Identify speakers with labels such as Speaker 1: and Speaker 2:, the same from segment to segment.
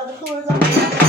Speaker 1: 我的课文在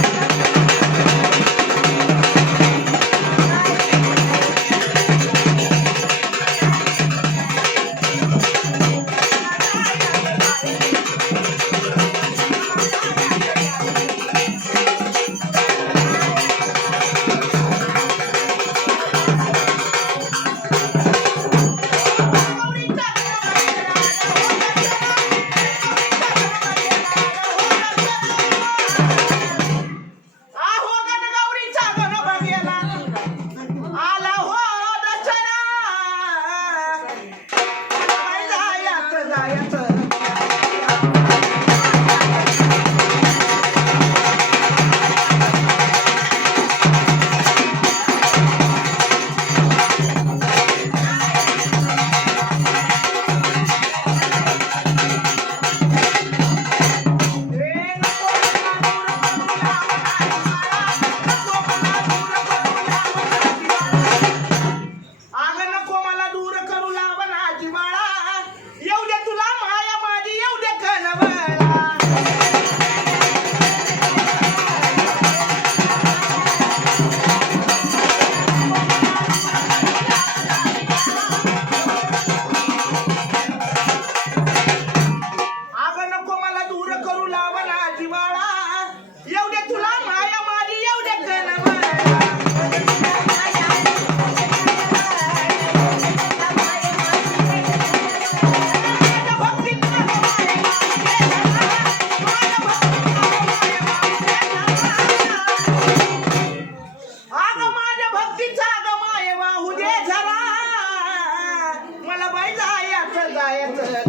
Speaker 1: 哎呀！这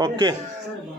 Speaker 2: Oke. okay.